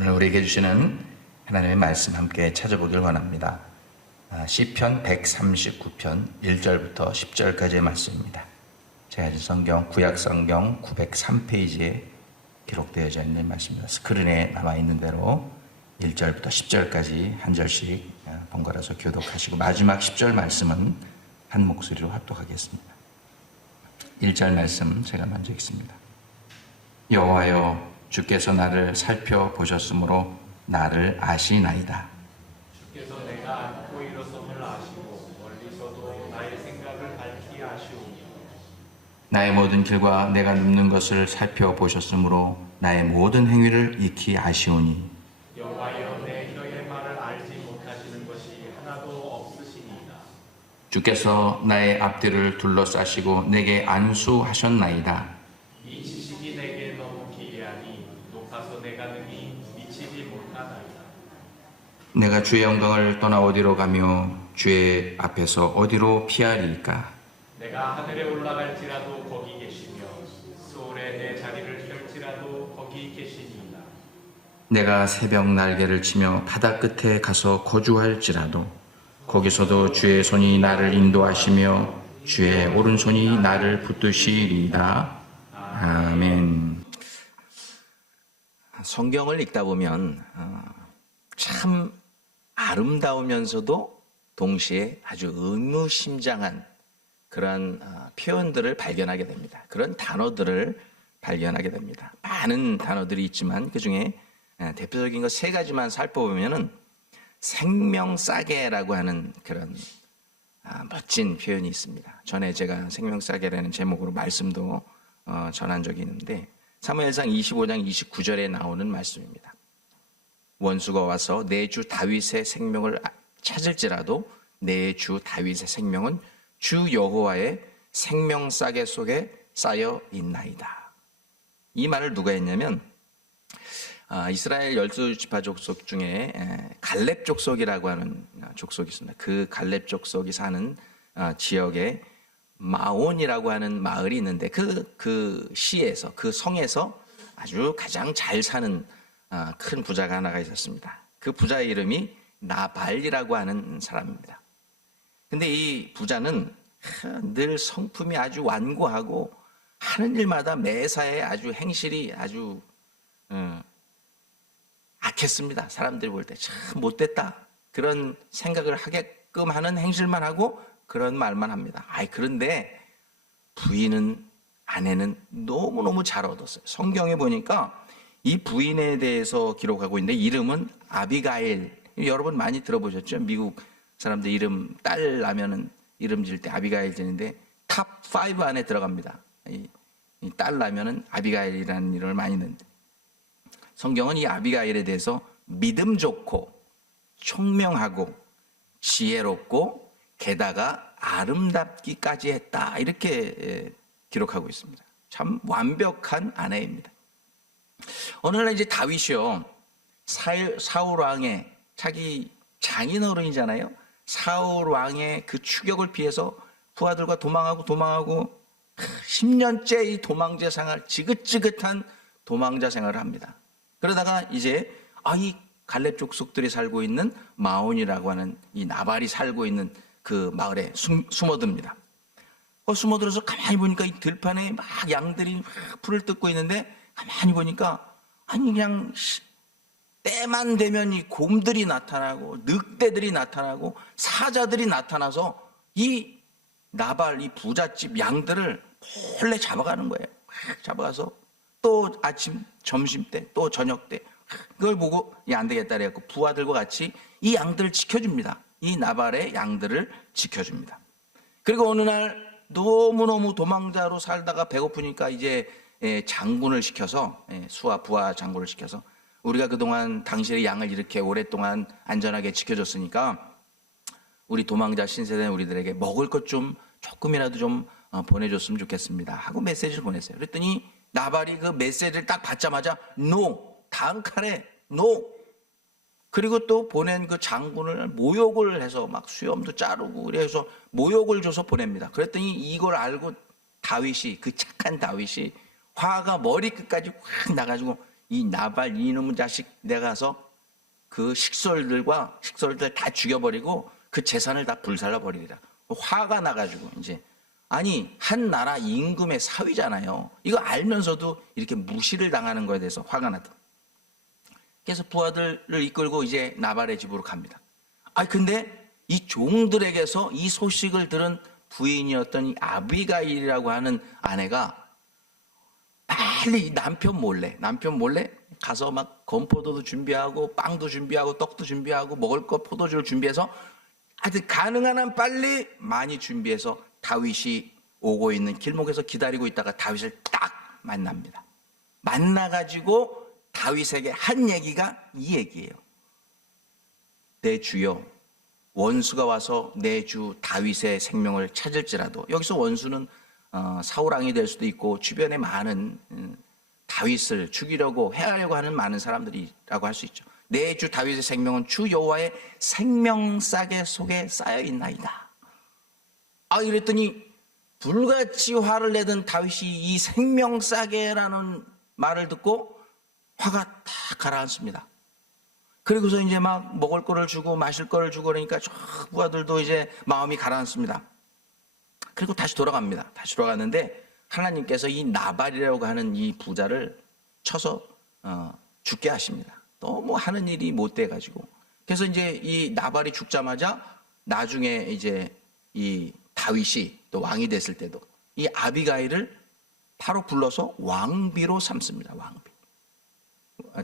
오늘 우리에게 주시는 하나님의 말씀 함께 찾아보길 원합니다. 시편 139편 1절부터 10절까지의 말씀입니다. 제가 가진 성경 구약성경 903페이지에 기록되어져 있는 말씀입니다. 스크린에 남아있는 대로 1절부터 10절까지 한 절씩 번갈아서 교독하시고 마지막 10절 말씀은 한 목소리로 합독하겠습니다. 1절 말씀 제가 먼저 읽습니다. 여호와여, 주께서 나를 살펴보셨으므로 나를 아시나이다. 주께서 내가 앉고 일어섬을 아시고 멀리서도 나의 생각을 밝히 아시오니 나의 모든 길과 내가 눕는 것을 살펴보셨으므로 나의 모든 행위를 익히 아시오니 여호와여, 내 혀의 말을 알지 못하시는 것이 하나도 없으시니이다. 주께서 나의 앞뒤를 둘러싸시고 내게 안수하셨나이다. 이 지식이 내게 너무 기이하니 높아서 내가 능히 미치지 못하나이다. 내가 주의 영광을 떠나 어디로 가며 주의 앞에서 어디로 피하리이까? 내가 하늘에 올라갈지라도 거기 계시며 수월에 내 자리를 펼지라도 거기 계시니이다. 내가 새벽 날개를 치며 바다 끝에 가서 거주할지라도 거기서도 주의 손이 나를 인도하시며 주의 오른손이 나를 붙드시리이다. 아멘. 성경을 읽다 보면 참 아름다우면서도 동시에 아주 의무심장한 그런 표현들을 발견하게 됩니다. 그런 단어들을 발견하게 됩니다. 많은 단어들이 있지만 그 중에 대표적인 것 세 가지만 살펴보면은 생명싸개라고 하는 그런 멋진 표현이 있습니다. 전에 제가 생명싸개라는 제목으로 말씀도 전한 적이 있는데 사무엘상 25장 29절에 나오는 말씀입니다. 원수가 와서 내 주 다윗의 생명을 찾을지라도 내 주 다윗의 생명은 주 여호와의 생명싸개 속에 쌓여 있나이다. 이 말을 누가 했냐면 이스라엘 12지파 족속 중에 갈렙 족속이라고 하는 족속이 있습니다. 그 갈렙 족속이 사는 지역에 마온이라고 하는 마을이 있는데 그 시에서 그 성에서 아주 가장 잘 사는 큰 부자가 하나가 있었습니다. 그 부자의 이름이 나발이라고 하는 사람입니다. 근데 이 부자는 늘 성품이 아주 완고하고 하는 일마다 매사에 아주 행실이 아주 악했습니다. 사람들이 볼 때 참 못됐다 그런 생각을 하게끔 하는 행실만 하고 그런 말만 합니다. 그런데 부인은 아내는 너무너무 잘 얻었어요. 성경에 보니까 이 부인에 대해서 기록하고 있는데 이름은 아비가일. 여러분 많이 들어보셨죠? 미국 사람들 이름 딸 나면은 이름 지을 때 아비가일 지는데 탑 5 안에 들어갑니다. 이 딸 나면은 아비가일이라는 이름을 많이 넣는데 성경은 이 아비가일에 대해서 믿음 좋고 총명하고 지혜롭고 게다가 아름답기까지 했다 이렇게 기록하고 있습니다. 참 완벽한 아내입니다. 어느 날 이제 다윗이요 사울 왕의 자기 장인어른이잖아요. 사울 왕의 그 추격을 피해서 부하들과 도망하고 10년째 이 도망자 생활 지긋지긋한 도망자 생활을 합니다. 그러다가 이제 이 갈렙 족속들이 살고 있는 마온이라고 하는 이 나발이 살고 있는 그 마을에 숨어듭니다. 숨어들어서 가만히 보니까 이 들판에 막 양들이 막 풀을 뜯고 있는데 가만히 보니까 그냥 때만 되면 이 곰들이 나타나고 늑대들이 나타나고 사자들이 나타나서 이 나발 이 부잣집 양들을 몰래 잡아가는 거예요. 막 잡아가서 또 아침 점심 때 또 저녁 때 그걸 보고 안 되겠다 그래갖고 부하들과 같이 이 양들을 지켜줍니다. 이 나발의 양들을 지켜줍니다. 그리고 어느 날 너무너무 도망자로 살다가 배고프니까 이제 장군을 시켜서 수하 부하 장군을 시켜서 우리가 그동안 당신의 양을 이렇게 오랫동안 안전하게 지켜줬으니까 우리 도망자 신세대 우리들에게 먹을 것 좀 조금이라도 좀 보내줬으면 좋겠습니다 하고 메시지를 보냈어요. 그랬더니 나발이 그 메시지를 딱 받자마자 NO! 다음 칼에 NO! 그리고 또 보낸 그 장군을 모욕을 해서 막 수염도 자르고 그래서 모욕을 줘서 보냅니다. 그랬더니 이걸 알고 다윗이 그 착한 다윗이 화가 머리끝까지 확 나가지고 이 나발 이놈의 자식 내가 가서 그 식솔들 다 죽여버리고 그 재산을 다 불살라 버리리라. 화가 나가지고 이제 아니 한 나라 임금의 사위잖아요. 이거 알면서도 이렇게 무시를 당하는 거에 대해서 화가 나다. 그래서 부하들을 이끌고 이제 나발의 집으로 갑니다. 근데 이 종들에게서 이 소식을 들은 부인이었던 이 아비가일이라고 하는 아내가 빨리 남편 몰래 가서 막 건포도도 준비하고 빵도 준비하고 떡도 준비하고 먹을 것 포도주를 준비해서 하여튼 가능한 한 빨리 많이 준비해서 다윗이 오고 있는 길목에서 기다리고 있다가 다윗을 딱 만납니다. 만나가지고 다윗에게 한 얘기가 이 얘기예요. 내 주여, 원수가 와서 내 주 다윗의 생명을 찾을지라도, 여기서 원수는 사울 왕이 될 수도 있고 주변에 많은 다윗을 죽이려고 해하려고 하는 많은 사람들이라고 할 수 있죠. 내 주 다윗의 생명은 주 여호와의 생명싸개 속에 쌓여 있나이다. 이랬더니 불같이 화를 내던 다윗이 이 생명싸개라는 말을 듣고 화가 탁 가라앉습니다. 그리고서 이제 막 먹을 거를 주고 마실 거를 주고 그러니까 저 부하들도 이제 마음이 가라앉습니다. 그리고 다시 돌아갑니다. 다시 돌아갔는데 하나님께서 이 나발이라고 하는 이 부자를 쳐서 죽게 하십니다. 너무 하는 일이 못돼가지고. 그래서 이제 이 나발이 죽자마자 나중에 이제 이 다윗이 또 왕이 됐을 때도 이 아비가일을 바로 불러서 왕비로 삼습니다. 왕비.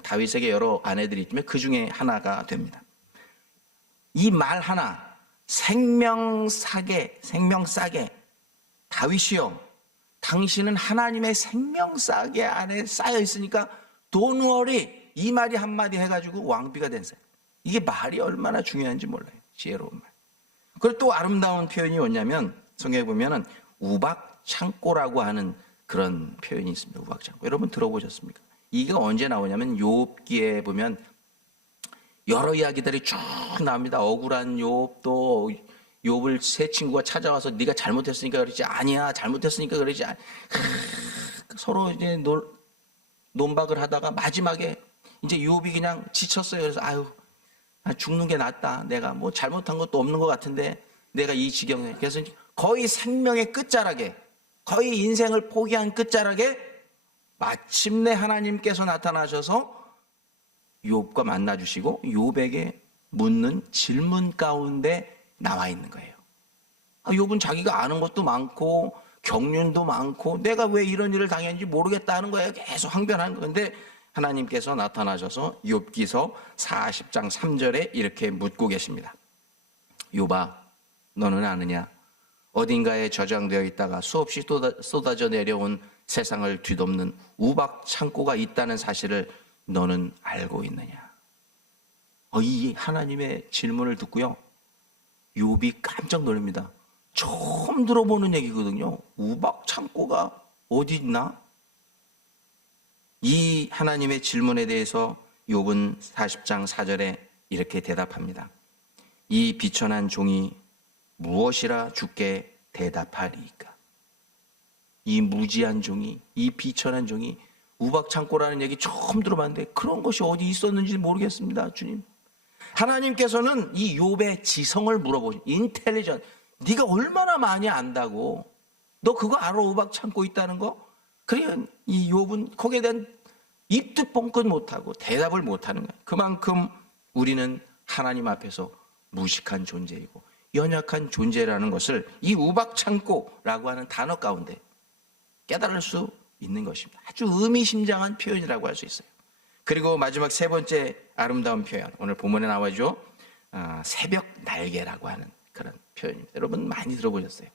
다윗에게 여러 아내들이 있지만 그 중에 하나가 됩니다. 이 말 하나, 생명싸개, 다윗이요, 당신은 하나님의 생명싸개 안에 쌓여 있으니까 Don't worry, 이 말이 한마디 해가지고 왕비가 된 사람. 이게 말이 얼마나 중요한지 몰라요. 지혜로운 말. 그리고 또 아름다운 표현이 뭐냐면 성경에 보면은 우박창고라고 하는 그런 표현이 있습니다. 우박창고. 여러분 들어보셨습니까? 이게 언제 나오냐면 욥기에 보면 여러 이야기들이 쭉 나옵니다. 억울한 욥도 욥을 세 친구가 찾아와서 네가 잘못했으니까 그러지, 아니야 잘못했으니까 그러지, 서로 이제 논박을 하다가 마지막에 이제 욥이 그냥 지쳤어요. 그래서 죽는 게 낫다. 내가 뭐 잘못한 것도 없는 것 같은데 내가 이 지경에. 그래서 거의 생명의 끝자락에, 거의 인생을 포기한 끝자락에 마침내 하나님께서 나타나셔서 욥과 만나주시고 욥에게 묻는 질문 가운데 나와 있는 거예요. 욥은 자기가 아는 것도 많고 경륜도 많고 내가 왜 이런 일을 당했는지 모르겠다는 거예요. 계속 항변하는 건데 하나님께서 나타나셔서 욥기서 40장 3절에 이렇게 묻고 계십니다. 욥아, 너는 아느냐? 어딘가에 저장되어 있다가 수없이 쏟아져 내려온 세상을 뒤덮는 우박 창고가 있다는 사실을 너는 알고 있느냐? 이 하나님의 질문을 듣고요, 욥이 깜짝 놀랍니다. 처음 들어보는 얘기거든요. 우박 창고가 어디 있나? 이 하나님의 질문에 대해서 욥은 40장 4절에 이렇게 대답합니다. 이 비천한 종이 무엇이라 주께 대답하리이까? 이 무지한 종이, 이 비천한 종이, 우박창고라는 얘기 처음 들어봤는데 그런 것이 어디 있었는지 모르겠습니다. 주님, 하나님께서는 이 욥의 지성을 물어보신, 인텔리전, 네가 얼마나 많이 안다고, 너 그거 알아? 우박창고 있다는 거? 그래, 이 욥은 거기에 대한 입도 뻥끗 못하고 대답을 못하는 거예요. 그만큼 우리는 하나님 앞에서 무식한 존재이고 연약한 존재라는 것을 이 우박창고라고 하는 단어 가운데 깨달을 수 있는 것입니다. 아주 의미심장한 표현이라고 할 수 있어요. 그리고 마지막 세 번째 아름다운 표현, 오늘 본문에 나와죠. 새벽 날개라고 하는 그런 표현입니다. 여러분 많이 들어보셨어요.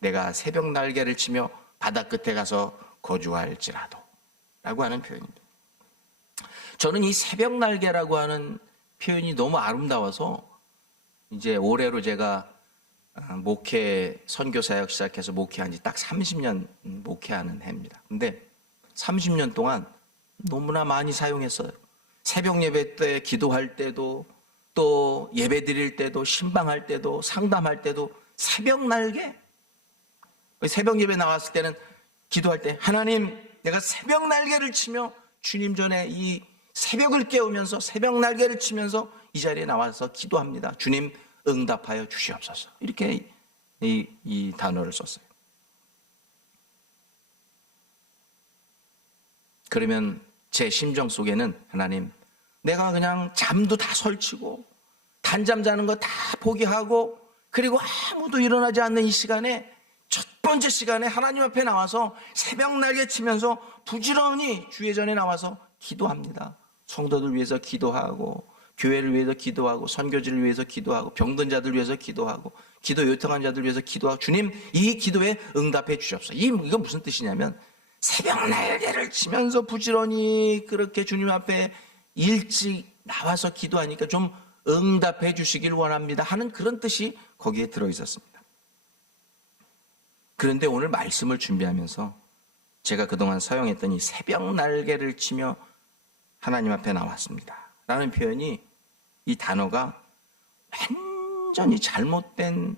내가 새벽 날개를 치며 바다 끝에 가서 거주할지라도 라고 하는 표현입니다. 저는 이 새벽 날개라고 하는 표현이 너무 아름다워서 이제 올해로 제가 목회 선교사역 시작해서 목회한 지 딱 30년 목회하는 해입니다. 근데 30년 동안 너무나 많이 사용했어요. 새벽 예배 때 기도할 때도, 또 예배 드릴 때도, 신방할 때도, 상담할 때도 새벽 날개. 새벽 예배 나왔을 때는 기도할 때 하나님, 내가 새벽 날개를 치며 주님 전에 이 새벽을 깨우면서 새벽 날개를 치면서 이 자리에 나와서 기도합니다. 주님 응답하여 주시옵소서. 이렇게 이 단어를 썼어요. 그러면 제 심정 속에는 하나님, 내가 그냥 잠도 다 설치고 단잠 자는 거 다 포기하고 그리고 아무도 일어나지 않는 이 시간에 첫 번째 시간에 하나님 앞에 나와서 새벽 날개 치면서 부지런히 주의 전에 나와서 기도합니다. 성도들 위해서 기도하고 교회를 위해서 기도하고 선교지를 위해서 기도하고 병든 자들 위해서 기도하고 기도 요청한 자들 위해서 기도하고 주님 이 기도에 응답해 주시옵소서. 이건 무슨 뜻이냐면 새벽 날개를 치면서 부지런히 그렇게 주님 앞에 일찍 나와서 기도하니까 좀 응답해 주시길 원합니다 하는 그런 뜻이 거기에 들어있었습니다. 그런데 오늘 말씀을 준비하면서 제가 그동안 사용했던 이 새벽 날개를 치며 하나님 앞에 나왔습니다 라는 표현이, 이 단어가 완전히 잘못된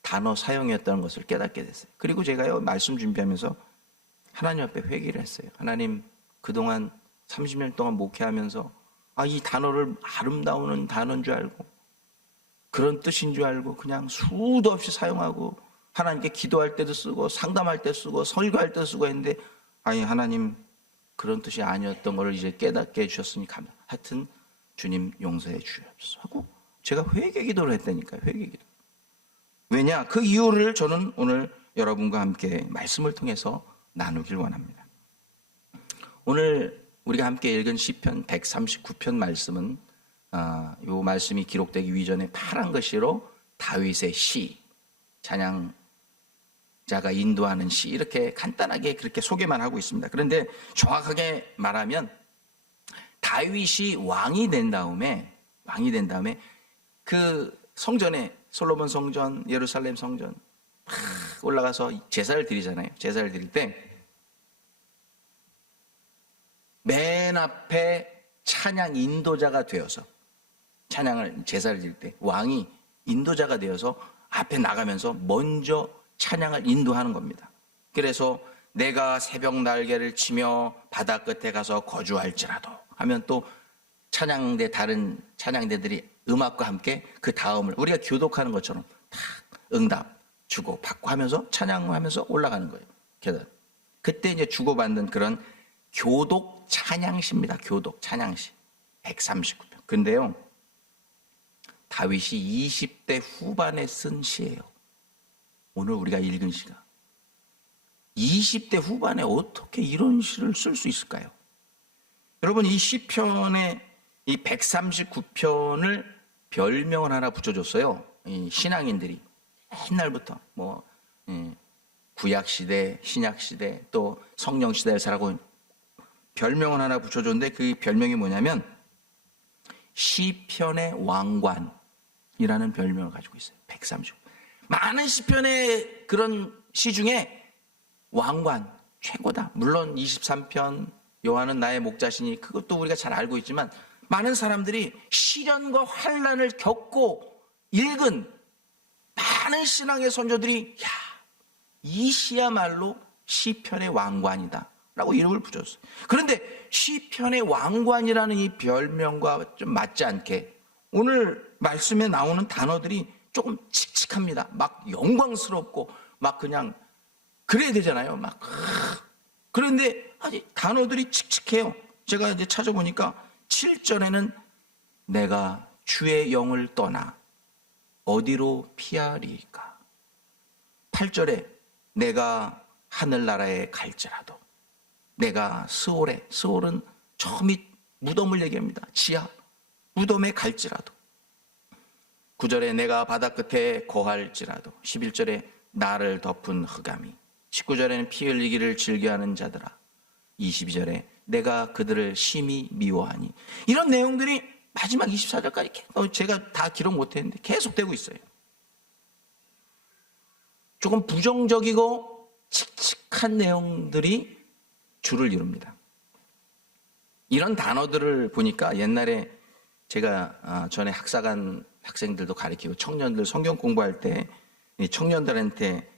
단어 사용이었다는 것을 깨닫게 됐어요. 그리고 제가요 말씀 준비하면서 하나님 앞에 회개를 했어요. 하나님, 그동안 30년 동안 목회하면서 이 단어를 아름다운 단어인 줄 알고 그런 뜻인 줄 알고 그냥 수도 없이 사용하고 하나님께 기도할 때도 쓰고 상담할 때 쓰고 설교할 때 쓰고 했는데 하나님 그런 뜻이 아니었던 것을 이제 깨닫게 해주셨으니 하여튼 주님 용서해 주옵소서 하고 제가 회개 기도를 했다니까요. 회개 기도. 왜냐? 그 이유를 저는 오늘 여러분과 함께 말씀을 통해서 나누길 원합니다. 오늘 우리가 함께 읽은 시편 139편 말씀은 이 말씀이 기록되기 이전에 파란 글씨로 다윗의 시, 찬양자가 인도하는 시, 이렇게 간단하게 그렇게 소개만 하고 있습니다. 그런데 정확하게 말하면 다윗이 왕이 된 다음에 그 성전에, 솔로몬 성전, 예루살렘 성전 올라가서 제사를 드리잖아요. 제사를 드릴 때 맨 앞에 찬양 인도자가 되어서 찬양을 제사를 드릴 때 왕이 인도자가 되어서 앞에 나가면서 먼저 찬양을 인도하는 겁니다. 그래서 내가 새벽 날개를 치며 바다 끝에 가서 거주할지라도 하면 또 찬양대, 다른 찬양대들이 음악과 함께 그 다음을 우리가 교독하는 것처럼 다 응답 주고 받고 하면서 찬양하면서 올라가는 거예요. 그때 이제 주고받는 그런 교독 찬양시입니다. 교독 찬양시 139편. 근데요, 다윗이 20대 후반에 쓴 시예요. 오늘 우리가 읽은 시가 20대 후반에 어떻게 이런 시를 쓸 수 있을까요? 여러분, 이 시편의 이 139편을 별명을 하나 붙여줬어요. 이 신앙인들이 옛날부터 구약시대, 신약시대, 또 성령시대를 살아고 별명을 하나 붙여줬는데 그 별명이 뭐냐면 시편의 왕관이라는 별명을 가지고 있어요. 130. 많은 시편의 그런 시 중에 왕관 최고다. 물론 23편 여호와는 나의 목자시니 그것도 우리가 잘 알고 있지만 많은 사람들이 시련과 환난을 겪고 읽은 많은 신앙의 선조들이 이 시야말로 시편의 왕관이다 라고 이름을 붙였어요. 그런데 시편의 왕관이라는 이 별명과 좀 맞지 않게 오늘 말씀에 나오는 단어들이 조금 칙칙합니다. 막 영광스럽고 막 그냥 그래야 되잖아요. 막 그런데 아직 단어들이 칙칙해요. 제가 이제 찾아보니까 7절에는 내가 주의 영을 떠나 어디로 피하리까? 8절에 내가 하늘나라에 갈지라도 내가 스올에, 스올은 처음이 무덤을 얘기합니다. 지하 무덤에 갈지라도. 9절에 내가 바다 끝에 거할지라도. 11절에 나를 덮은 흑암이. 19절에는 피 흘리기를 즐겨하는 자들아. 22절에 내가 그들을 심히 미워하니. 이런 내용들이 마지막 24절까지 제가 다 기록 못했는데 계속되고 있어요. 조금 부정적이고 칙칙한 내용들이 줄을 이룹니다. 이런 단어들을 보니까 옛날에 제가 전에 학사관 학생들도 가르치고 청년들 성경 공부할 때 청년들한테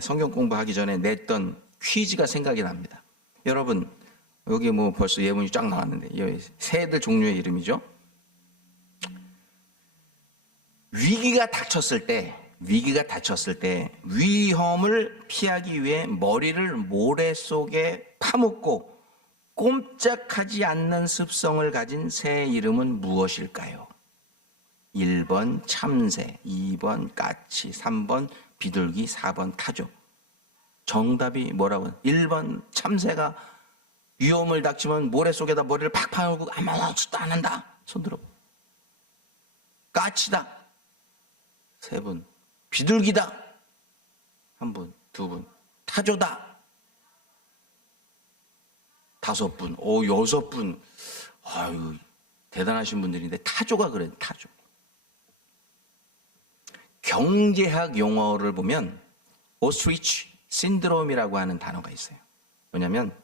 성경 공부하기 전에 냈던 퀴즈가 생각이 납니다. 여러분, 여기 뭐 벌써 예문이 쫙 나왔는데 이 새들 종류의 이름이죠. 위기가 닥쳤을 때 위험을 피하기 위해 머리를 모래 속에 파묻고 꼼짝하지 않는 습성을 가진 새의 이름은 무엇일까요? 1번 참새, 2번 까치, 3번 비둘기, 4번 타조. 정답이 뭐라고요? 1번 참새가 위험을 닥치면 모래 속에다 머리를 팍 파묻고 아무것도 안 한다. 손 들어. 까치다. 3분. 비둘기다. 1분, 2분. 타조다. 5분. 6분. 아유, 대단하신 분들인데 타조가 그래요. 타조. 경제학 용어를 보면 오스트리치 신드롬이라고 하는 단어가 있어요. 뭐냐면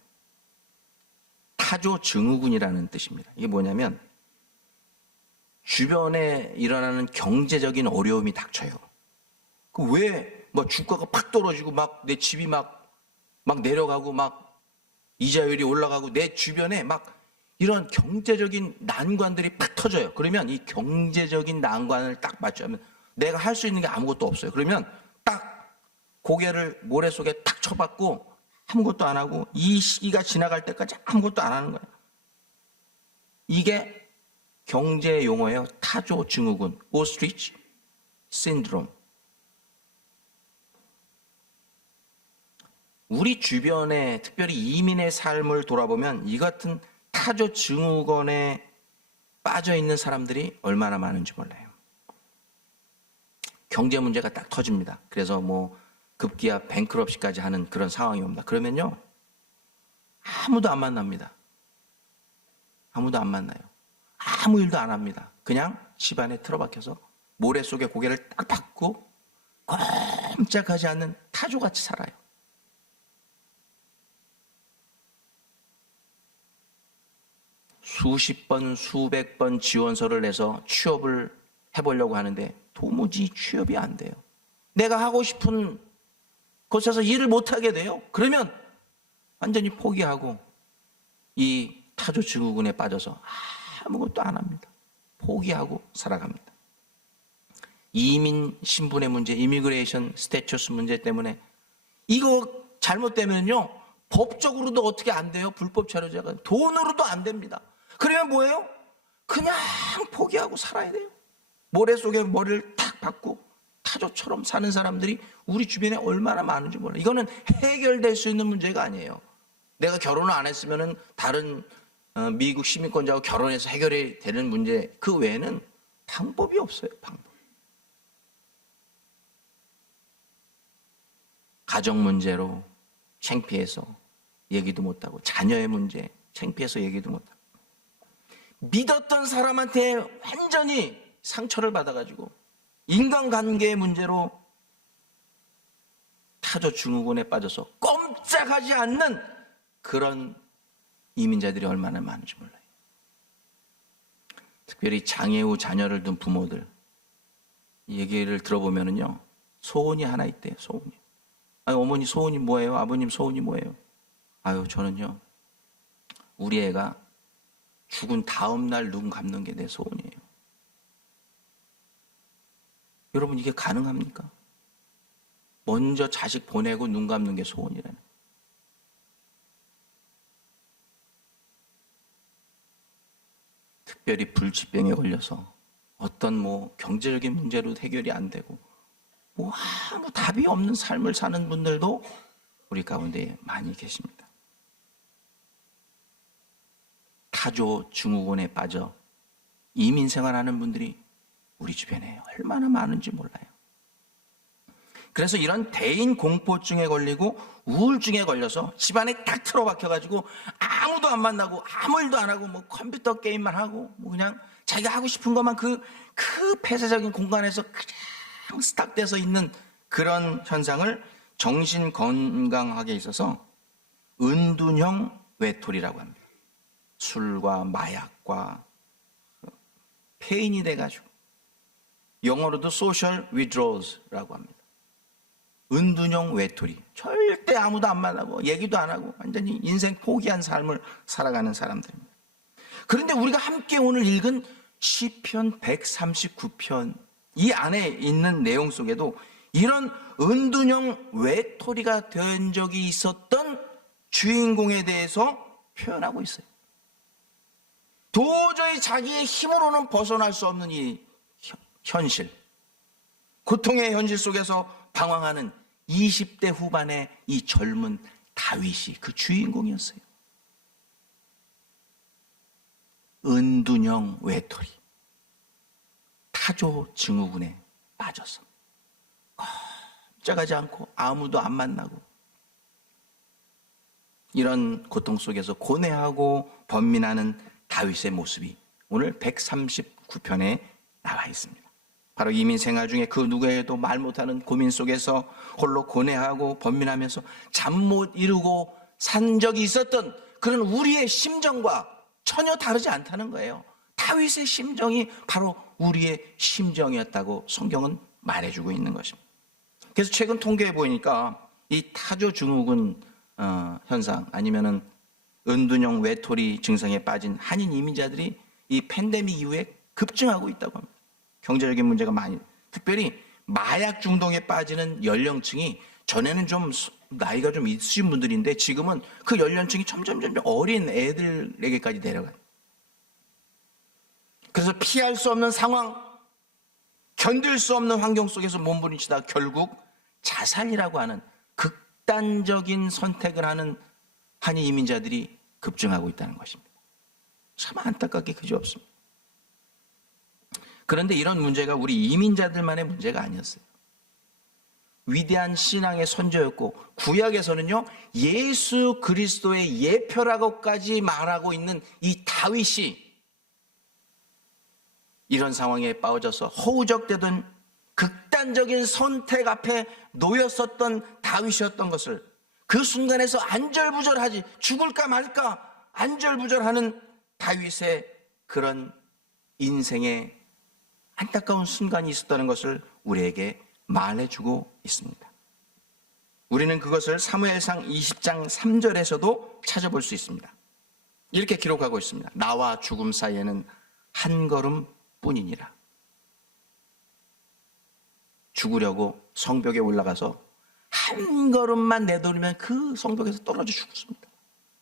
타조 증후군이라는 뜻입니다. 이게 뭐냐면 주변에 일어나는 경제적인 어려움이 닥쳐요. 그 왜 뭐 주가가 팍 떨어지고 막 내 집이 막 내려가고 막 이자율이 올라가고 내 주변에 막 이런 경제적인 난관들이 팍 터져요. 그러면 이 경제적인 난관을 딱 맞추면 내가 할 수 있는 게 아무것도 없어요. 그러면 딱 고개를 모래 속에 탁 쳐박고 아무것도 안 하고 이 시기가 지나갈 때까지 아무것도 안 하는 거예요. 이게 경제 용어예요. 타조 증후군, 오스트리치 신드롬. 우리 주변에 특별히 이민의 삶을 돌아보면 이 같은 타조 증후군에 빠져 있는 사람들이 얼마나 많은지 몰라요. 경제 문제가 딱 터집니다. 그래서 뭐 급기야 뱅크럽시까지 하는 그런 상황이 옵니다. 그러면요, 아무도 안 만납니다. 아무도 안 만나요. 아무 일도 안 합니다. 그냥 집안에 틀어박혀서 모래 속에 고개를 딱 박고 꼼짝하지 않는 타조같이 살아요. 수십 번, 수백 번 지원서를 내서 취업을 해보려고 하는데 도무지 취업이 안 돼요. 내가 하고 싶은 곳에서 일을 못하게 돼요. 그러면 완전히 포기하고 이 타조 증후군에 빠져서 아무것도 안 합니다. 포기하고 살아갑니다. 이민 신분의 문제, 이미그레이션 스태투스 문제 때문에 이거 잘못되면요 법적으로도 어떻게 안 돼요. 불법 체류자가 돈으로도 안 됩니다. 그러면 뭐예요? 그냥 포기하고 살아야 돼요. 모래 속에 머리를 탁 박고 타조처럼 사는 사람들이 우리 주변에 얼마나 많은지 몰라요. 이거는 해결될 수 있는 문제가 아니에요. 내가 결혼을 안 했으면은 다른 미국 시민권자하고 결혼해서 해결이 되는 문제 그 외에는 방법이 없어요. 방법. 가정 문제로 창피해서 얘기도 못하고 자녀의 문제 창피해서 얘기도 못하고 믿었던 사람한테 완전히 상처를 받아가지고 인간관계의 문제로 타조 증후군에 빠져서 꼼짝하지 않는 그런 이민자들이 얼마나 많은지 몰라요. 특별히 장애 후 자녀를 둔 부모들 이 얘기를 들어보면은요 소원이 하나 있대요. 소원이. 아니, 어머니 소원이 뭐예요? 아버님 소원이 뭐예요? 아유 저는요 우리 애가 죽은 다음 날 눈 감는 게 내 소원이에요. 여러분 이게 가능합니까? 먼저 자식 보내고 눈 감는 게 소원이라는. 특별히 불치병에 걸려서 어떤 뭐 경제적인 문제로 해결이 안 되고 뭐 아무 답이 없는 삶을 사는 분들도 우리 가운데 많이 계십니다. 타조 증후군에 빠져 이민 생활하는 분들이 우리 주변에 얼마나 많은지 몰라요. 그래서 이런 대인 공포증에 걸리고 우울증에 걸려서 집안에 딱 틀어박혀가지고 아무도 안 만나고 아무 일도 안 하고 뭐 컴퓨터 게임만 하고 뭐 그냥 자기가 하고 싶은 것만 그 폐쇄적인 공간에서 그냥 스탁돼서 있는 그런 현상을 정신건강학에 있어서 은둔형 외톨이라고 합니다. 술과 마약과 폐인이 돼가지고 영어로도 social withdrawals라고 합니다. 은둔형 외톨이, 절대 아무도 안 만나고 얘기도 안 하고 완전히 인생 포기한 삶을 살아가는 사람들입니다. 그런데 우리가 함께 오늘 읽은 시편 139편 이 안에 있는 내용 속에도 이런 은둔형 외톨이가 된 적이 있었던 주인공에 대해서 표현하고 있어요. 도저히 자기의 힘으로는 벗어날 수 없는 이 현실, 고통의 현실 속에서 방황하는 20대 후반의 이 젊은 다윗이 그 주인공이었어요. 은둔형 외톨이, 타조 증후군에 빠져서 꼼짝하지 않고 아무도 안 만나고 이런 고통 속에서 고뇌하고 번민하는 다윗의 모습이 오늘 139편에 나와 있습니다. 바로 이민 생활 중에 그 누구에도 말 못하는 고민 속에서 홀로 고뇌하고 번민하면서 잠 못 이루고 산 적이 있었던 그런 우리의 심정과 전혀 다르지 않다는 거예요. 다윗의 심정이 바로 우리의 심정이었다고 성경은 말해주고 있는 것입니다. 그래서 최근 통계에 보니까 이 타조 증후군 현상 아니면은 은둔형 외톨이 증상에 빠진 한인 이민자들이 이 팬데믹 이후에 급증하고 있다고 합니다. 경제적인 문제가 많이, 특별히 마약 중독에 빠지는 연령층이 전에는 좀 나이가 좀 있으신 분들인데 지금은 그 연령층이 점점 어린 애들에게까지 내려가요. 그래서 피할 수 없는 상황, 견딜 수 없는 환경 속에서 몸부림치다 결국 자살이라고 하는 극단적인 선택을 하는 한인 이민자들이 급증하고 있다는 것입니다. 참 안타깝게 그지없습니다. 그런데 이런 문제가 우리 이민자들만의 문제가 아니었어요. 위대한 신앙의 선조였고 구약에서는요 예수 그리스도의 예표라고까지 말하고 있는 이 다윗이 이런 상황에 빠져서 허우적대던 극단적인 선택 앞에 놓였었던 다윗이었던 것을 그 순간에서 안절부절하지 죽을까 말까 안절부절하는 다윗의 그런 인생의 안타까운 순간이 있었다는 것을 우리에게 말해주고 있습니다. 우리는 그것을 사무엘상 20장 3절에서도 찾아볼 수 있습니다. 이렇게 기록하고 있습니다. 나와 죽음 사이에는 한 걸음 뿐이니라. 죽으려고 성벽에 올라가서 한 걸음만 내돌면 그 성벽에서 떨어져 죽습니다.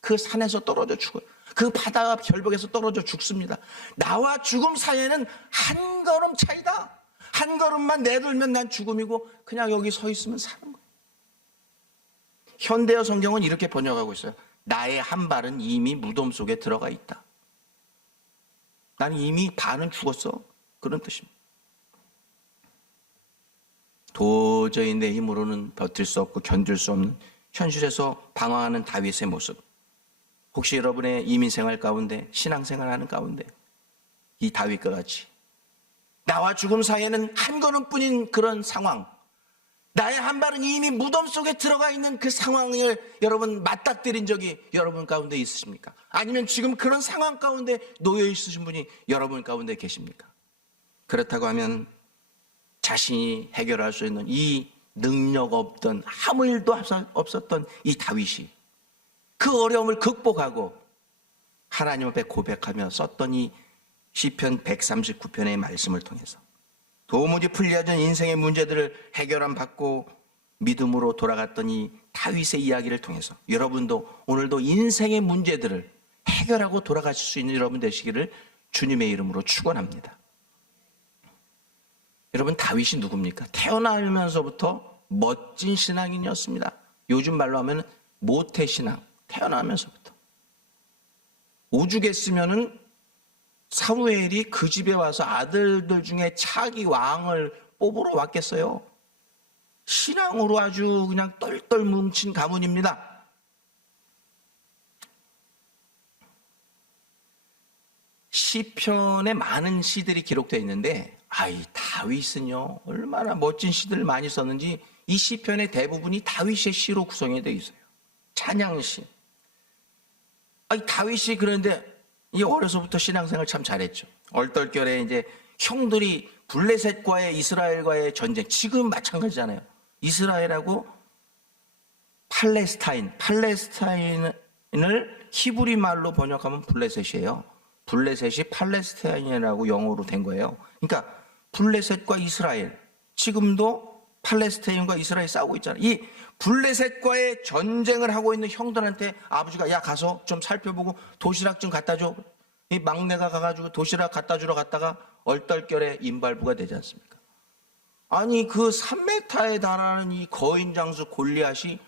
그 산에서 떨어져 죽어요. 그 바다 결벽에서 떨어져 죽습니다. 나와 죽음 사이에는 한 걸음 차이다. 한 걸음만 내돌면 난 죽음이고 그냥 여기 서 있으면 사는 거예요. 현대어 성경은 이렇게 번역하고 있어요. 나의 한 발은 이미 무덤 속에 들어가 있다. 나는 이미 반은 죽었어. 그런 뜻입니다. 도저히 내 힘으로는 버틸 수 없고 견딜 수 없는 현실에서 방황하는 다윗의 모습. 혹시 여러분의 이민생활 가운데 신앙생활하는 가운데 이 다윗과 같이 나와 죽음 사이에는 한 걸음뿐인 그런 상황, 나의 한 발은 이미 무덤 속에 들어가 있는 그 상황을 여러분 맞닥뜨린 적이 여러분 가운데 있으십니까? 아니면 지금 그런 상황 가운데 놓여 있으신 분이 여러분 가운데 계십니까? 그렇다고 하면 자신이 해결할 수 있는 이 능력 없던 아무 일도 없었던 이 다윗이 그 어려움을 극복하고 하나님 앞에 고백하며 썼던 이 시편 139편의 말씀을 통해서 도무지 풀리하던 인생의 문제들을 해결함 받고 믿음으로 돌아갔던 이 다윗의 이야기를 통해서 여러분도 오늘도 인생의 문제들을 해결하고 돌아가실 수 있는 여러분 되시기를 주님의 이름으로 축원합니다. 여러분 다윗이 누굽니까? 태어나면서부터 멋진 신앙인이었습니다. 요즘 말로 하면 모태신앙. 태어나면서부터 오죽했으면은 사무엘이 그 집에 와서 아들들 중에 차기 왕을 뽑으러 왔겠어요. 신앙으로 아주 그냥 똘똘 뭉친 가문입니다. 시편에 많은 시들이 기록되어 있는데 이 다윗은요 얼마나 멋진 시들을 많이 썼는지 이 시편의 대부분이 다윗의 시로 구성이 되어 있어요. 찬양시. 다윗이 그런데 이 어려서부터 신앙생활 참 잘했죠. 얼떨결에 이제 형들이 블레셋과의 이스라엘과의 전쟁, 지금 마찬가지잖아요. 이스라엘하고 팔레스타인을 히브리 말로 번역하면 블레셋이에요. 블레셋이 팔레스타인이라고 영어로 된 거예요. 그러니까 블레셋과 이스라엘, 지금도 팔레스타인과 이스라엘 싸우고 있잖아요. 이 블레셋과의 전쟁을 하고 있는 형들한테 아버지가 야 가서 좀 살펴보고 도시락 좀 갖다 줘. 이 막내가 가가지고 도시락 갖다 주러 갔다가 얼떨결에 인발부가 되지 않습니까? 아니 그 3m에 달하는 이 거인장수 골리앗이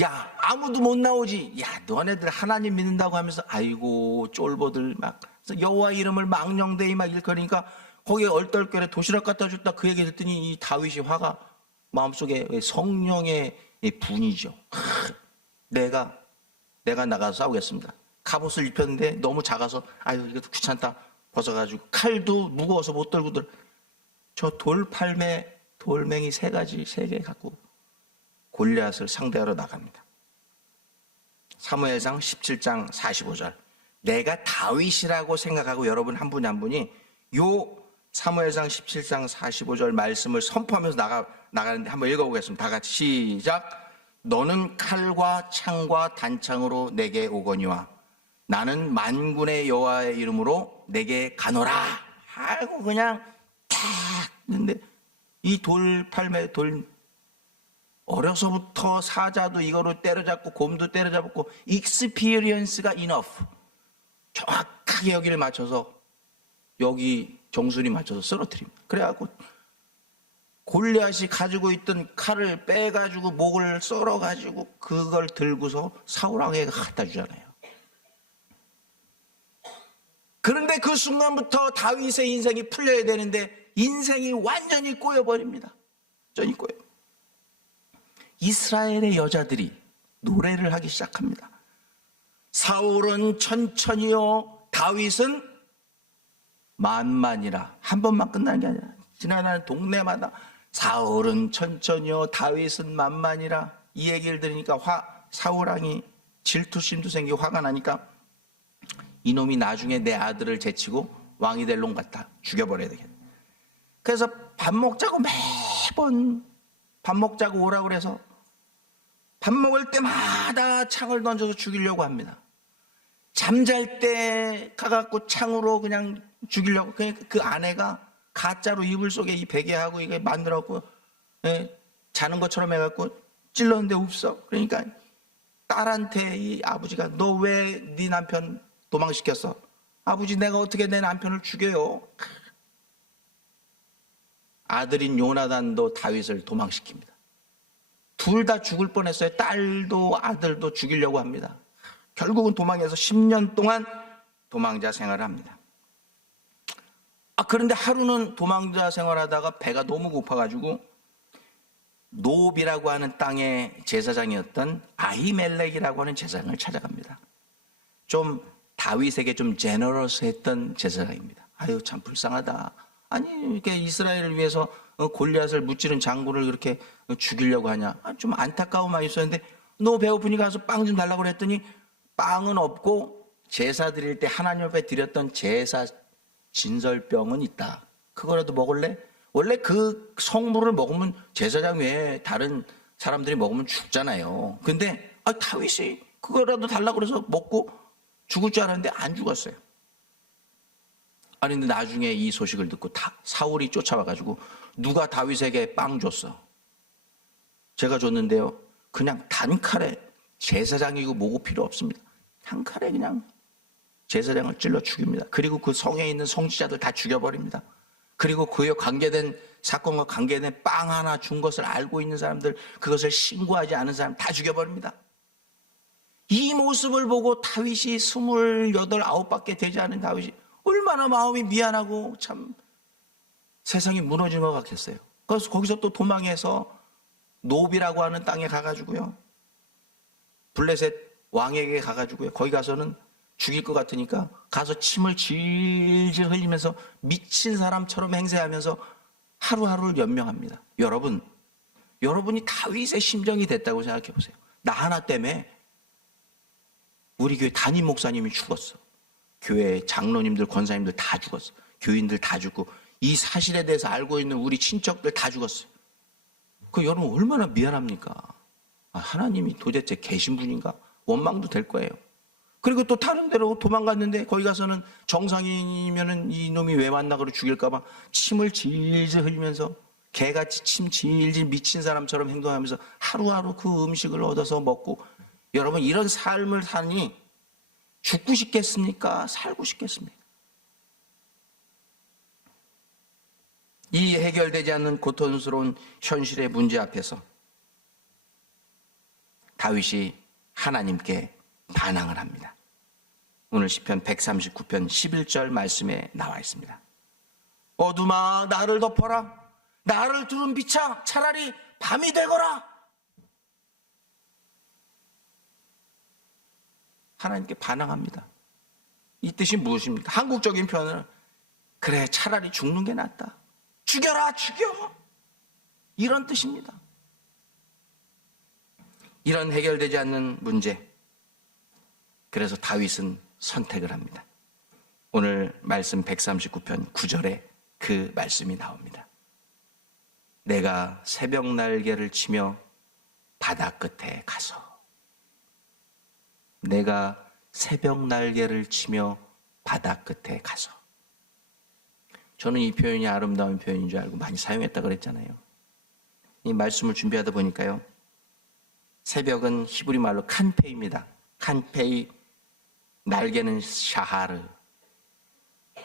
야 아무도 못 나오지. 야 너네들 하나님 믿는다고 하면서 아이고 쫄보들 막 여호와 이름을 망령되이 막 일컬으니까 거기에 얼떨결에 도시락 갖다 줬다 그 얘기 듣더니 이 다윗이 화가 마음속에 성령의 분이죠. 내가 나가서 싸우겠습니다. 갑옷을 입혔는데 너무 작아서 아유 이것도 귀찮다 벗어가지고 칼도 무거워서 못 들고들 저 돌팔매 돌멩이 세 개 갖고 골리앗을 상대하러 나갑니다. 사무엘상 17장 45절. 내가 다윗이라고 생각하고 여러분 한 분이 한 분이 요 사무엘상 17장 45절 말씀을 선포하면서 나가는데 한번 읽어보겠습니다. 다 같이 시작. 너는 칼과 창과 단창으로 내게 오거니와 나는 만군의 여호와의 이름으로 내게 가노라. 아이고 그냥 탁 근데 이 돌팔매 돌 어려서부터 사자도 이거로 때려잡고 곰도 때려잡고 익스피리언스가 이너프 정확하게 여기를 맞춰서 여기 정수리 맞춰서 쓰러뜨립니다. 그래갖고 골리앗이 가지고 있던 칼을 빼가지고 목을 썰어가지고 그걸 들고서 사울왕에게 갖다 주잖아요. 그런데 그 순간부터 다윗의 인생이 풀려야 되는데 인생이 완전히 꼬여버립니다. 완전히 꼬여. 이스라엘의 여자들이 노래를 하기 시작합니다. 사울은 천천히요 다윗은 만만이라. 한 번만 끝나는 게 아니라 지나가는 동네마다 사울은 천천히요 다윗은 만만이라. 이 얘기를 들으니까 사울왕이 질투심도 생기고 화가 나니까 이놈이 나중에 내 아들을 제치고 왕이 될 놈 같다. 죽여버려야 되겠다. 그래서 밥 먹자고 매번 밥 먹자고 오라고 그래서 밥 먹을 때마다 창을 던져서 죽이려고 합니다. 잠잘 때 가갖고 창으로 그냥 죽이려고. 그러니까 그 아내가 가짜로 이불 속에 이 베개하고 이게 만들었고 자는 것처럼 해갖고 찔렀는데 없어. 그러니까 딸한테 이 아버지가 너 왜 네 남편 도망시켰어? 아버지 내가 어떻게 내 남편을 죽여요? 아들인 요나단도 다윗을 도망시킵니다. 둘 다 죽을 뻔했어요. 딸도 아들도 죽이려고 합니다. 결국은 도망해서 10년 동안 도망자 생활을 합니다. 그런데 하루는 도망자 생활하다가 배가 너무 고파가지고 노비라고 하는 땅의 제사장이었던 아히멜렉이라고 하는 제사장을 찾아갑니다. 좀 다윗에게 좀 제너러스했던 제사장입니다. 아유 참 불쌍하다. 아니 이렇게 이스라엘을 위해서 골리앗을 무찌른 장군을 그렇게 죽이려고 하냐. 좀 안타까움만 있었는데 너 배고프니 가서 빵 좀 달라고 그랬더니 빵은 없고 제사 드릴 때 하나님 앞에 드렸던 제사 진설병은 있다. 그거라도 먹을래? 원래 그 성물을 먹으면 제사장 외에 다른 사람들이 먹으면 죽잖아요. 근데 다윗이 그거라도 달라고 그래서 먹고 죽을 줄 알았는데 안 죽었어요. 아니 근데 나중에 이 소식을 듣고 사울이 쫓아와가지고 누가 다윗에게 빵 줬어? 제가 줬는데요. 그냥 단칼에 제사장이고 뭐고 필요 없습니다. 단칼에 그냥 제사장을 찔러 죽입니다. 그리고 그 성에 있는 성지자들 다 죽여버립니다. 그리고 그에 관계된 사건과 관계된 빵 하나 준 것을 알고 있는 사람들, 그것을 신고하지 않은 사람 다 죽여버립니다. 이 모습을 보고 다윗이 28, 9밖에 되지 않은 다윗이 얼마나 마음이 미안하고 참 세상이 무너진 것 같겠어요. 그래서 거기서 또 도망해서 노비라고 하는 땅에 가가지고요. 블레셋 왕에게 가가지고요. 거기 가서는 죽일 것 같으니까 가서 침을 질질 흘리면서 미친 사람처럼 행세하면서 하루하루를 연명합니다. 여러분이 다윗의 심정이 됐다고 생각해 보세요. 나 하나 때문에 우리 교회 담임 목사님이 죽었어. 교회 장로님들, 권사님들 다 죽었어. 교인들 다 죽고 이 사실에 대해서 알고 있는 우리 친척들 다 죽었어요. 그 여러분 얼마나 미안합니까? 하나님이 도대체 계신 분인가? 원망도 될 거예요. 그리고 또 다른 데로 도망갔는데 거기 가서는 정상인이면은 이놈이 왜 만나 그러고 죽일까봐 침을 질질 흘리면서 개같이 침 질질 미친 사람처럼 행동하면서 하루하루 그 음식을 얻어서 먹고, 여러분 이런 삶을 사니 죽고 싶겠습니까? 살고 싶겠습니까? 이 해결되지 않는 고통스러운 현실의 문제 앞에서 다윗이 하나님께 반항을 합니다. 오늘 시편 139편 11절 말씀에 나와 있습니다. 어둠아 나를 덮어라, 나를 두른 빛아 차라리 밤이 되거라. 하나님께 반항합니다. 이 뜻이 무엇입니까? 한국적인 표현은 그래 차라리 죽는 게 낫다, 죽여라 죽여, 이런 뜻입니다. 이런 해결되지 않는 문제, 그래서 다윗은 선택을 합니다. 오늘 말씀 139편 9절에 그 말씀이 나옵니다. 내가 새벽 날개를 치며 바다 끝에 가서, 내가 새벽 날개를 치며 바다 끝에 가서. 저는 이 표현이 아름다운 표현인 줄 알고 많이 사용했다고 그랬잖아요. 이 말씀을 준비하다 보니까요, 새벽은 히브리 말로 칸페이입니다. 칸페이, 날개는 샤하르.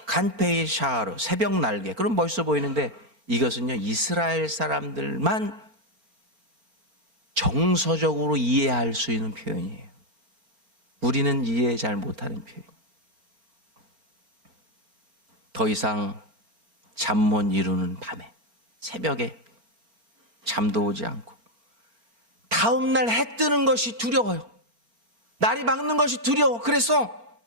칸페이 샤하르, 새벽 날개. 그럼 멋있어 보이는데 이것은요, 이스라엘 사람들만 정서적으로 이해할 수 있는 표현이에요. 우리는 이해 잘 못하는 표현. 더 이상 잠 못 이루는 밤에, 새벽에 잠도 오지 않고 다음날 해 뜨는 것이 두려워요. 날이 밝는 것이 두려워. 그래서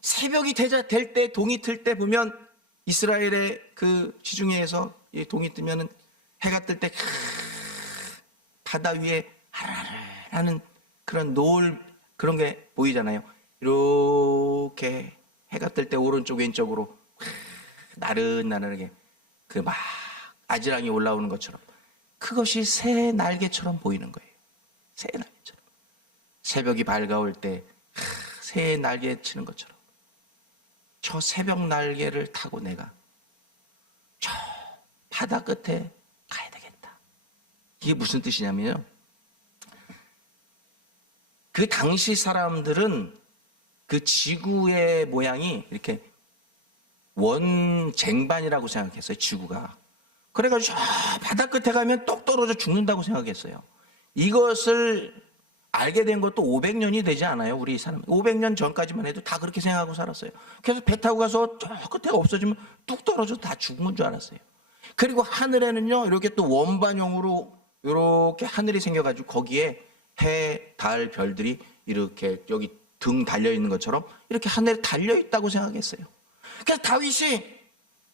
새벽이 될 때, 동이 틀 때 보면 이스라엘의 그 지중해에서 동이 뜨면은 해가 뜰 때 바다 위에 하라라 하는 그런 노을, 그런 게 보이잖아요. 이렇게 해가 뜰 때 오른쪽 왼쪽으로 나른나른하게 그 막 아지랑이 올라오는 것처럼, 그것이 새 날개처럼 보이는 거예요. 새 날개처럼. 새벽이 밝아올 때 새 날개 치는 것처럼 저 새벽 날개를 타고 내가 저 바다 끝에 가야 되겠다. 이게 무슨 뜻이냐면요, 그 당시 사람들은 그 지구의 모양이 이렇게 원쟁반이라고 생각했어요. 지구가. 그래가지고 저 바다 끝에 가면 똑 떨어져 죽는다고 생각했어요. 이것을 알게 된 것도 500년이 되지 않아요. 우리 사람 500년 전까지만 해도 다 그렇게 생각하고 살았어요. 그래서 배 타고 가서 저 끝에 없어지면 뚝 떨어져 다 죽은 줄 알았어요. 그리고 하늘에는요, 이렇게 또 원반형으로 이렇게 하늘이 생겨가지고 거기에 해, 달, 별들이 이렇게 여기 등 달려있는 것처럼 이렇게 하늘에 달려있다고 생각했어요. 그래서 다윗이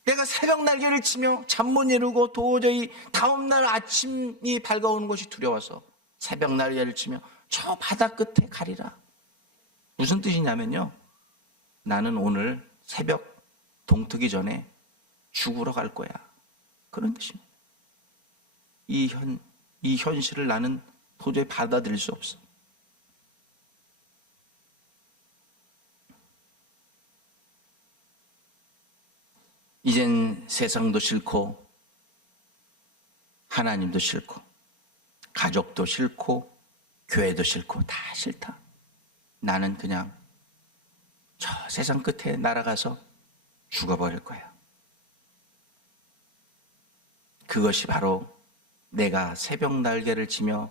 내가 새벽 날개를 치며 잠 못 이루고 도저히 다음날 아침이 밝아오는 것이 두려워서 새벽 날개를 치며 저 바다 끝에 가리라. 무슨 뜻이냐면요, 나는 오늘 새벽 동트기 전에 죽으러 갈 거야, 그런 뜻입니다. 이 현실을 나는 도저히 받아들일 수 없어. 이젠 세상도 싫고 하나님도 싫고 가족도 싫고 교회도 싫고 다 싫다. 나는 그냥 저 세상 끝에 날아가서 죽어버릴 거야. 그것이 바로 내가 새벽 날개를 치며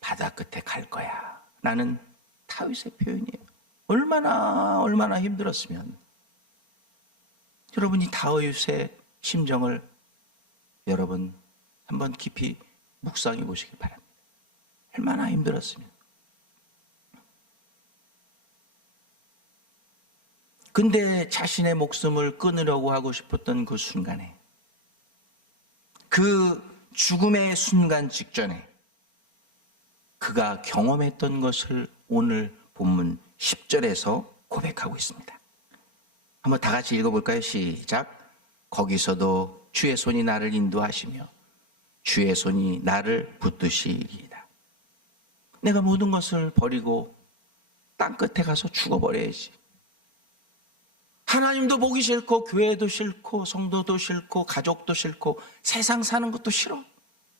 바다 끝에 갈 거야 라는 다윗의 표현이에요. 얼마나 힘들었으면. 여러분이 다윗의 심정을 여러분 한번 깊이 묵상해 보시기 바랍니다. 얼마나 힘들었으면. 근데 자신의 목숨을 끊으려고 하고 싶었던 그 순간에, 그 죽음의 순간 직전에 그가 경험했던 것을 오늘 본문 10절에서 고백하고 있습니다. 한번 다 같이 읽어볼까요? 시작. 거기서도 주의 손이 나를 인도하시며 주의 손이 나를 붙드시리이다. 내가 모든 것을 버리고 땅끝에 가서 죽어버려야지. 하나님도 보기 싫고 교회도 싫고 성도도 싫고 가족도 싫고 세상 사는 것도 싫어.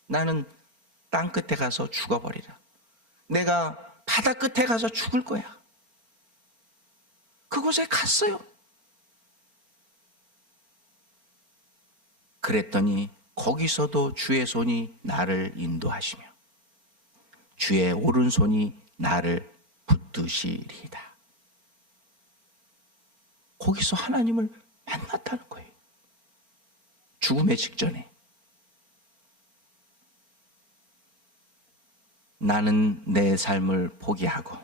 나는 땅끝에 가서 죽어버리라. 내가 바다 끝에 가서 죽을 거야. 그곳에 갔어요. 그랬더니 거기서도 주의 손이 나를 인도하시며 주의 오른손이 나를 붙드시리이다. 거기서 하나님을 만났다는 거예요. 죽음의 직전에. 나는 내 삶을 포기하고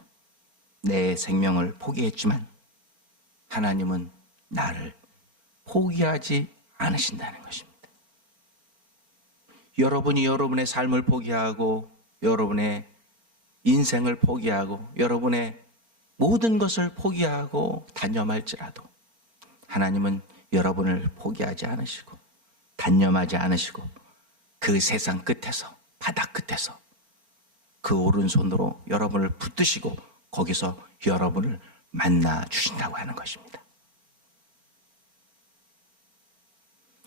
내 생명을 포기했지만 하나님은 나를 포기하지 않으신다는 것입니다. 여러분이 여러분의 삶을 포기하고 여러분의 인생을 포기하고 여러분의 모든 것을 포기하고 단념할지라도 하나님은 여러분을 포기하지 않으시고 단념하지 않으시고 그 세상 끝에서 바다 끝에서 그 오른손으로 여러분을 붙드시고 거기서 여러분을 만나 주신다고 하는 것입니다.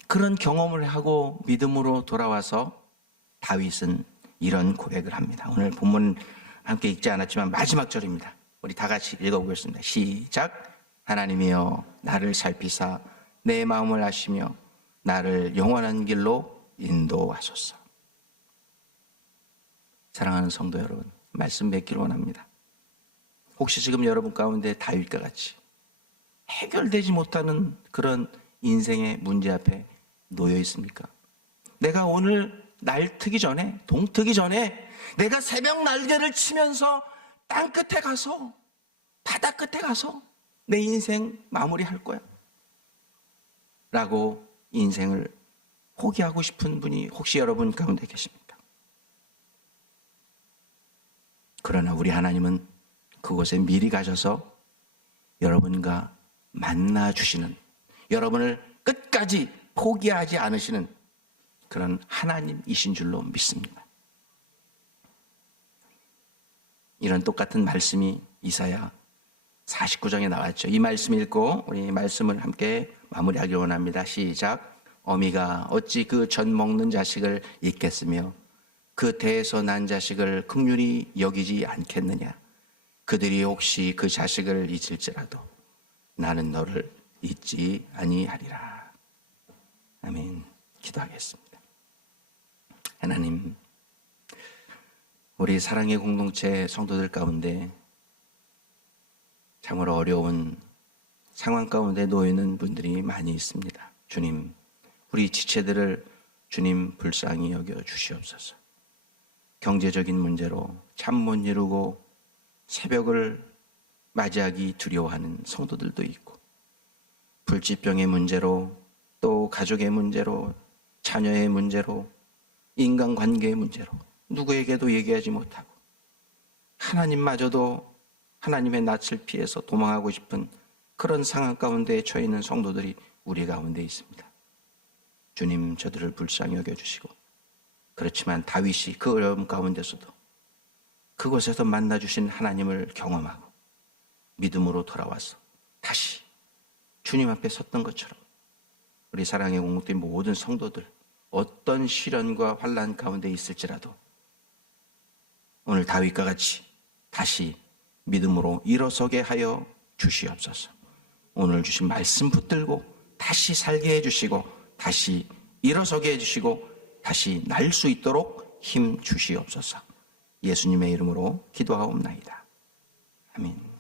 그런 경험을 하고 믿음으로 돌아와서 다윗은 이런 고백을 합니다. 오늘 본문 함께 읽지 않았지만 마지막 절입니다. 우리 다 같이 읽어보겠습니다. 시작. 하나님이여 나를 살피사 내 마음을 아시며 나를 영원한 길로 인도하소서. 사랑하는 성도 여러분, 말씀 맺기를 원합니다. 혹시 지금 여러분 가운데 다윗과 같이 해결되지 못하는 그런 인생의 문제 앞에 놓여 있습니까? 내가 오늘 날 트기 전에, 동 트기 전에 내가 새벽 날개를 치면서 땅 끝에 가서 바다 끝에 가서 내 인생 마무리할 거야 라고 인생을 포기하고 싶은 분이 혹시 여러분 가운데 계십니까? 그러나 우리 하나님은 그곳에 미리 가셔서 여러분과 만나 주시는, 여러분을 끝까지 포기하지 않으시는 그런 하나님이신 줄로 믿습니다. 이런 똑같은 말씀이 이사야 49장에 나왔죠. 이 말씀 읽고 우리 말씀을 함께 마무리하기 원합니다. 시작. 어미가 어찌 그 젖 먹는 자식을 잊겠으며 그 태에서 난 자식을 긍휼히 여기지 않겠느냐. 그들이 혹시 그 자식을 잊을지라도 나는 너를 잊지 아니하리라. 아멘. 기도하겠습니다. 하나님, 우리 사랑의 공동체 성도들 가운데 참으로 어려운 상황 가운데 놓여 있는 분들이 많이 있습니다. 주님, 우리 지체들을 주님 불쌍히 여겨 주시옵소서. 경제적인 문제로 잠 못 이루고 새벽을 맞이하기 두려워하는 성도들도 있고, 불치병의 문제로, 또 가족의 문제로, 자녀의 문제로, 인간관계의 문제로 누구에게도 얘기하지 못하고 하나님마저도 하나님의 낯을 피해서 도망하고 싶은 그런 상황 가운데 처해 있는 성도들이 우리 가운데 있습니다. 주님, 저들을 불쌍히 여겨주시고, 그렇지만 다윗이 그 어려움 가운데서도 그곳에서 만나주신 하나님을 경험하고 믿음으로 돌아와서 다시 주님 앞에 섰던 것처럼 우리 사랑의 공동체 모든 성도들 어떤 시련과 환난 가운데 있을지라도 오늘 다윗과 같이 다시 믿음으로 일어서게 하여 주시옵소서. 오늘 주신 말씀 붙들고 다시 살게 해주시고 다시 일어서게 해주시고 다시 날 수 있도록 힘 주시옵소서. 예수님의 이름으로 기도하옵나이다. 아멘.